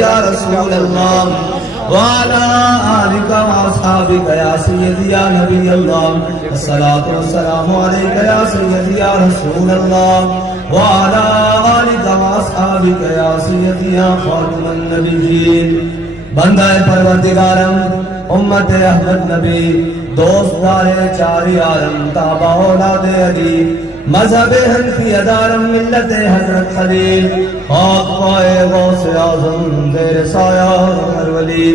یا رسول اللہ وعلى آلك وأصحابك يا سيدي يا نبي الله الصلاة والسلام عليك يا سيدي يا رسول الله وعلى آلك وأصحابك يا سيدي يا خاتم النبيين بندہ پروردگارم امت احمد نبی دوستدار چاری عالم تابع اولاد علی مذہب حنفی ادارم ملت حضرت خلیل خاک پائے غوث اعظم زیر سایہ عمر ولی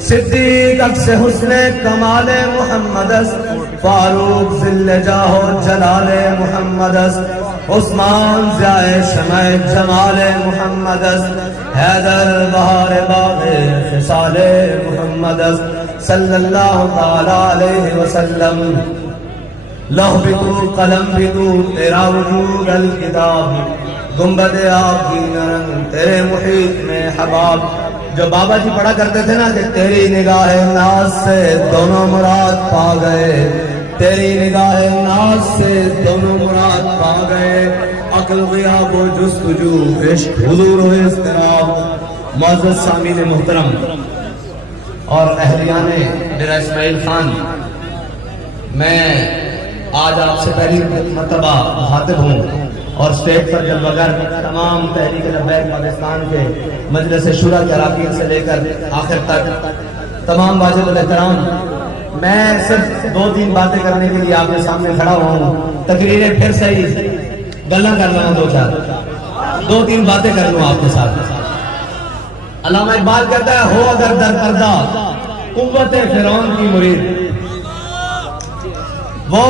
صدیق عکس حسن کمال محمد است فاروق ذل جاہ و جلال محمد است عثمان ضیاء شمع جمال محمد است حیدر بہار باغ خصال محمد است صلی اللہ تعالی علیہ وسلم لوح بھی تو قلم بھی تو تیرا وجود الکتاب گنبد آبی رنگ تیرے محیط میں حباب جو بابا جی پڑھا کرتے تھے نا کہ تیری نگاہ ناز سے دونوں مراد پا گئے تیری نگاہ ناز سے دونوں مراد پا گئے عقل غیاب و جستجو عشق حضور و اضطراب معزز سامعین محترم اور اہلیان ڈیرہ اسماعیل خان میں آج آپ سے پہلی مرتبہ مخاطب ہوں اور اسٹیج پر جب بغیر تمام تحریک لبیک پاکستان کے مجلس شورا کے اراکین سے لے کر آخر تک تمام واجب الاحترام میں صرف 2-3 باتیں کرنے کے لیے آپ کے سامنے کھڑا ہوا ہوں تقریریں پھر صحیح گلا کر رہا ہوں 2-3 باتیں کر لوں آپ کے ساتھ علامہ اقبال کہتا ہے ہو اگر در پردہ قوت فرعون کی مرید وہ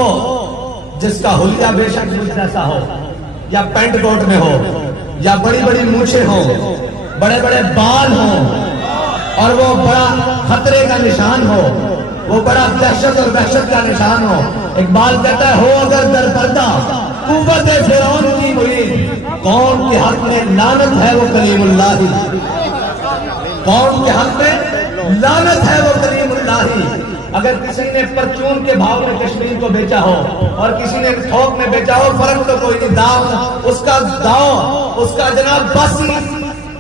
جس کا حلیہ بے شک مجھ جیسا ہو یا پینٹ کوٹ میں ہو یا بڑی بڑی مونچھیں ہوں بڑے بڑے بال ہوں اور وہ بڑا خطرے کا نشان ہو وہ بڑا دہشت اور وحشت کا نشان ہو اقبال کہتا ہے ہو اگر در پردہ قوت فرعون کی مرید قوم کے حق میں لعنت ہے وہ کلیم اللہ قوم کے حق میں لعنت ہے وہ کلیم اللہ اگر کسی نے پرچون کے بھاؤ میں کشمیر کو بیچا ہو اور کسی نے تھوک میں بیچا ہو فرق تو کوئی نہیں داؤ اس کا جناب بس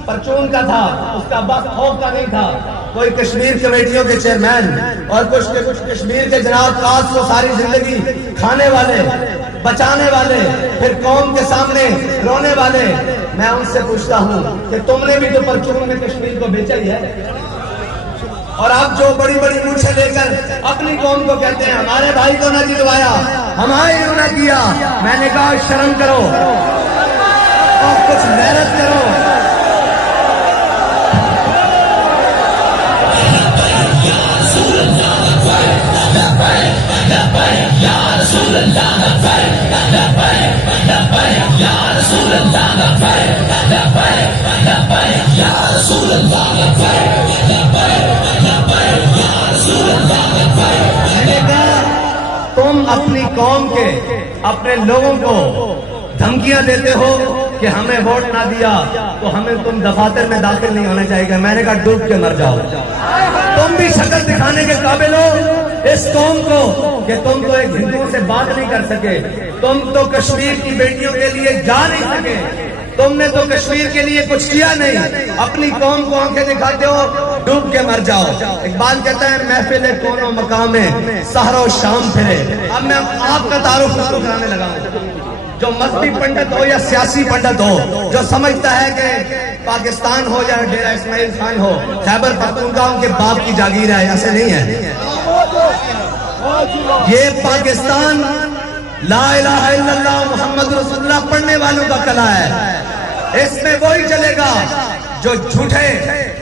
پرچون کا تھا اس کا بس تھوک کا نہیں تھا کوئی کشمیر کمیٹیوں کے چیئرمین اور کچھ کشمیر کے جناب خاص وہ ساری زندگی کھانے والے بچانے والے پھر قوم کے سامنے رونے والے میں ان سے پوچھتا ہوں کہ تم نے بھی تو پرچون میں کشمیر کو بیچا ہی ہے اور آپ جو بڑی بڑی مونچھیں لے کر اپنی قوم کو کہتے ہیں ہمارے بھائی کو نہ جلوایا ہمارے نہ کیا میں نے کہا شرم کرو اور کچھ محنت کرو تم اپنی قوم کے اپنے لوگوں کو دھمکیاں دیتے ہو کہ ہمیں ووٹ نہ دیا تو ہمیں تم دفاتر میں داخل نہیں ہونا چاہیے میں نے کہا ڈوب کے مر جاؤ تم بھی شکل دکھانے کے قابل ہو اس قوم کو کہ تم تو ایک ہندوؤں سے بات نہیں کر سکے تم تو کشمیر کی بیٹیوں کے لیے جا نہیں سکے تم نے تو کشمیر کے لیے کچھ کیا نہیں اپنی قوم کو آنکھیں دکھاتے ہو ڈوب کے مر جاؤ اقبال کہتا ہے محفل کون و مقام میں سحر و شام پھرے اب میں آپ کا تعارف کرانے لگا ہوں جو مذہبی پنڈت ہو یا سیاسی پنڈت ہو جو سمجھتا ہے کہ پاکستان ہو یا ڈیرہ اسماعیل خان ہو خیبر پختونخوا کے باپ کی جاگیر ہے ایسے نہیں ہے یہ پاکستان لا الہ الا اللہ محمد رسول اللہ پڑھنے والوں کا قلعہ ہے اس میں وہی چلے گا جو جھوٹے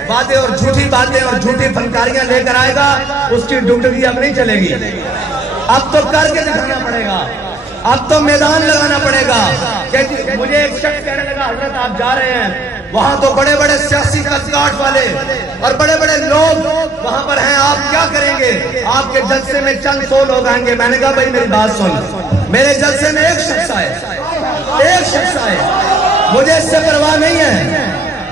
وعدے اور جھوٹی باتیں اور جھوٹی فنکاریاں لے کر آئے گا اس کی ڈگڈگی اب نہیں چلے گی اب تو کر کے دکھانا پڑے گا اب تو میدان لگانا پڑے گا کہ مجھے ایک شخص کہنے لگا حضرت آپ جا رہے ہیں وہاں تو بڑے بڑے سیاسی کاٹ والے اور بڑے بڑے لوگ وہاں پر ہیں آپ کیا کریں گے آپ کے جلسے میں چند 100 لوگ آئیں گے میں نے کہا بھائی میری بات سن میرے جلسے میں ایک شخص آئے مجھے اس سے پرواہ نہیں ہے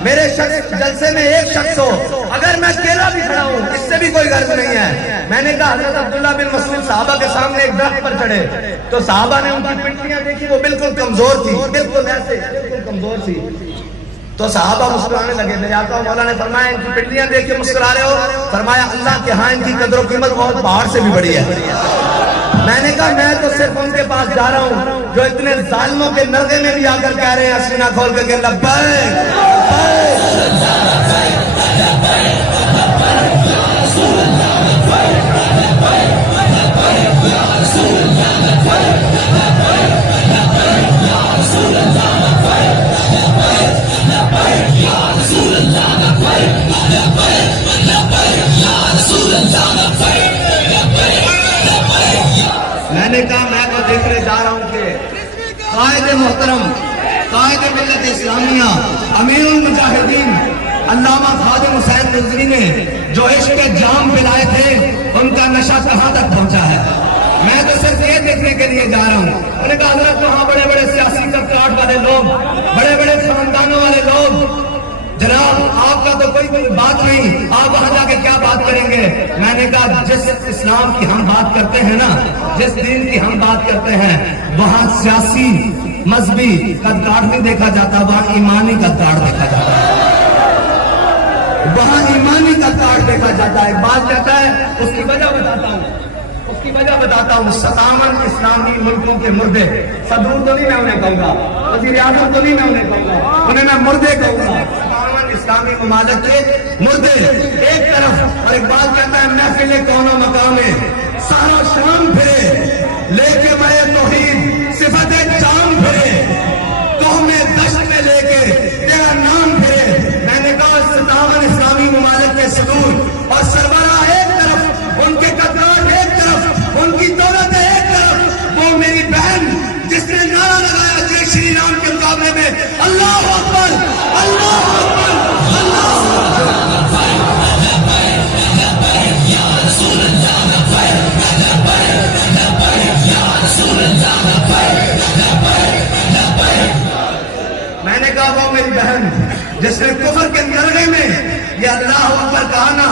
میرے جلسے میں ایک شخص ہو، اگر میں اکیلا بھی کھڑا ہوں اس سے بھی کوئی غرض نہیں ہے۔ میں نے کہا حضرت عبداللہ بن مسعود صحابہ کے سامنے ایک درخت پر چڑھے تو صحابہ نے ان کی پنڈلیاں دیکھی، وہ بالکل کمزور تھی، بالکل ایسے بالکل کمزور تھی، تو صحابہ مسکرانے لگے۔ میں جاتا ہوں، مولا نے فرمایا ان کی پنڈلیاں دیکھ کے مسکرا رہے ہو؟ فرمایا اللہ کے ہاں ان کی قدر و قیمت بہت پہاڑ سے بھی بڑی ہے۔ میں نے کہا میں تو صرف ان کے پاس جا رہا ہوں جو اتنے ظالموں کے نرغے میں بھی آ کر کہہ رہے ہیں سینہ کھول کے کہ لبیک میں نے کہا میں تو دیکھنے جا رہا ہوں کہ قائد محترم، قائد ملت اسلامیہ، امیر المجاہدین علامہ خادم حسین رضوی نے جو عشق کے جام پلائے تھے ان کا نشہ کہاں تک پہنچا ہے۔ میں تو صرف یہ دیکھنے کے لیے جا رہا ہوں۔ انہوں نے کہا حضرت وہاں بڑے بڑے سیاسی طبقات والے لوگ، بڑے بڑے خاندانوں والے لوگ، جناب آپ کا تو کوئی بات نہیں، آپ وہاں جا کے کیا بات کریں گے؟ میں نے کہا جس اسلام کی ہم بات کرتے ہیں نا، جس دین کی ہم بات کرتے ہیں، وہاں سیاسی مذہبی قدکاٹ نہیں دیکھا جاتا، وہاں ایمانی قدکاٹ دیکھا جاتا ہے، وہاں ایمانی قدکاٹ دیکھا جاتا ہے۔ ایک بات کہتا ہے، اس کی وجہ بتاتا ہوں، اس کی وجہ بتاتا ہوں۔ 57 اسلامی ملکوں کے مردے، صدور تو نہیں میں انہیں کہوں گا، وزیر اعظم تو نہیں میں انہیں کہوں گا، انہیں میں مردے کہوں گا۔ اسلامی ممالک کے مردے ایک طرف، اور ایک بات کہتا ہے محفل کون و مقام سارا شام پھرے لے کے میں توحید صفت جام پھرے قوم دشت میں لے کے تیرا نام پھرے۔ میں نے کہا 57 اسلامی ممالک کے صدور اور سربراہ ایک طرف، ان کے قدرات ایک طرف، ان کی دولت ایک طرف، وہ میری بہن جس نے نعرہ لگایا جے شری رام کے مقابلے میں اللہ اکبر اللہ اکبر میں نے کہا وہ میری بہن جس نے کفر کے نرغے میں یہ اللہ اکبر کہا نا،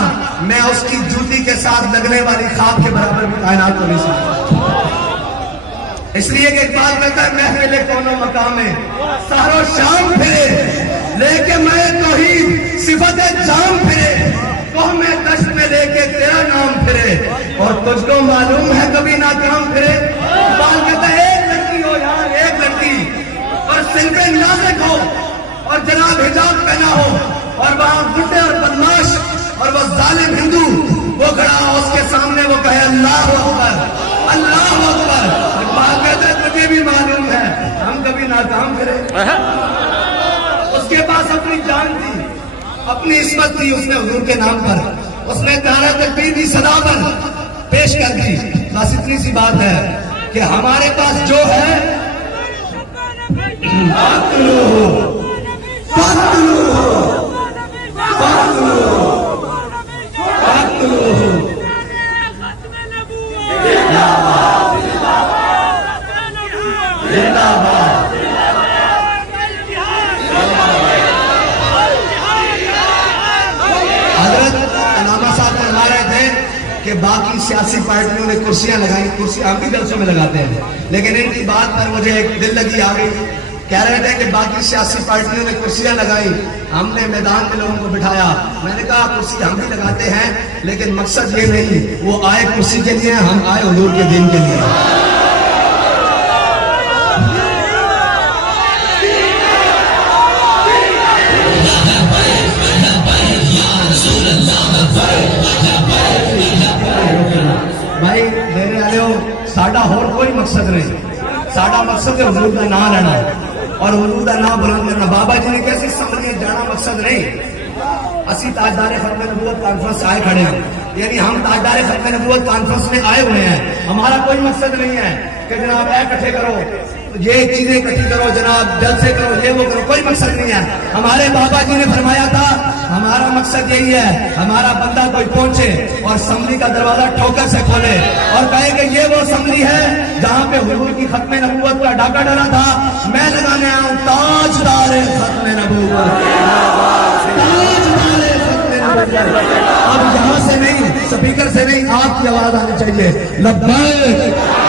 میں اس کی جوتی کے ساتھ لگنے والی خواب کے برابر بھی کائنات کو نہیں سمجھتا۔ اس لیے کہ ایک بات کہتا ہے محفل کون و مقام سارو شام پھرے لے کے میں توحید صفت جام پھرے قوم دشت میں لے کے تیرا نام پھرے اور تجھ کو معلوم ہے کبھی ناکام پھرے۔ بات کہتا ہے ایک لڑکی ہو یار، ایک لڑکی، اور سر پہ نازک ہو اور جناب حجاب پہنا ہو اور وہاں گھٹے اور بدماش اور وہ ظالم ہندو وہ کھڑا ہو، اس کے سامنے وہ کہے اللہ اکبر اللہ اکبر۔ بات کہتا ہے تجھے بھی معلوم ہے ہم کبھی ناکام کرے۔ اس کے پاس اپنی جان تھی، اپنی عصمت تھی، اس نے حضور کے نام پر اس نے نعرہ تکبیر کی صدا پر پیش کر دی۔ بس اتنی سی بات ہے کہ ہمارے پاس جو ہے کہ باقی سیاسی پارٹیوں نے کرسیاں لگائی، کرسی ہم بھی جلسوں میں لگاتے ہیں، لیکن ان کی بات پر مجھے ایک دل لگی آ گئی۔ کہہ رہے تھے کہ باقی سیاسی پارٹیوں نے کرسیاں لگائی، ہم نے میدان میں لوگوں کو بٹھایا۔ میں نے کہا کرسی ہم بھی لگاتے ہیں لیکن مقصد یہ نہیں، وہ آئے کرسی کے لیے، ہم آئے حضور کے دین کے لیے۔ بھائی میرے آلو ساڈا اور کوئی مقصد نہیں، ساڈا مقصد ہے حضور کا نام لینا اور حضور کا نام بلند کرنا۔ بابا جی نے کیسے سمجھے جانا مقصد نہیں۔ اسی تاجدار ختم نبوت کانفرنس آئے کھڑے ہیں، یعنی ہم تاجدار ختم نبوت کانفرنس میں آئے ہوئے ہیں۔ ہمارا کوئی مقصد نہیں ہے کہ جناب اے اکٹھے کرو، یہ چیزیں اکٹھی کرو، جناب جلسے کرو، یہ وہ کرو، کوئی مقصد نہیں ہے۔ ہمارے بابا جی نے فرمایا تھا ہمارا مقصد یہی ہے، ہمارا بندہ کوئی پہنچے اور اسمبلی کا دروازہ ٹھوکر سے کھولے اور کہے کہ یہ وہ اسمبلی ہے جہاں پہ حضور کی ختم نبوت کا ڈاکہ ڈالا تھا، میں لگانے آیا ہوں تاجدار ختم نبوت۔ اب یہاں سے نہیں، سپیکر سے نہیں، آپ کی آواز آنی چاہیے، لبیک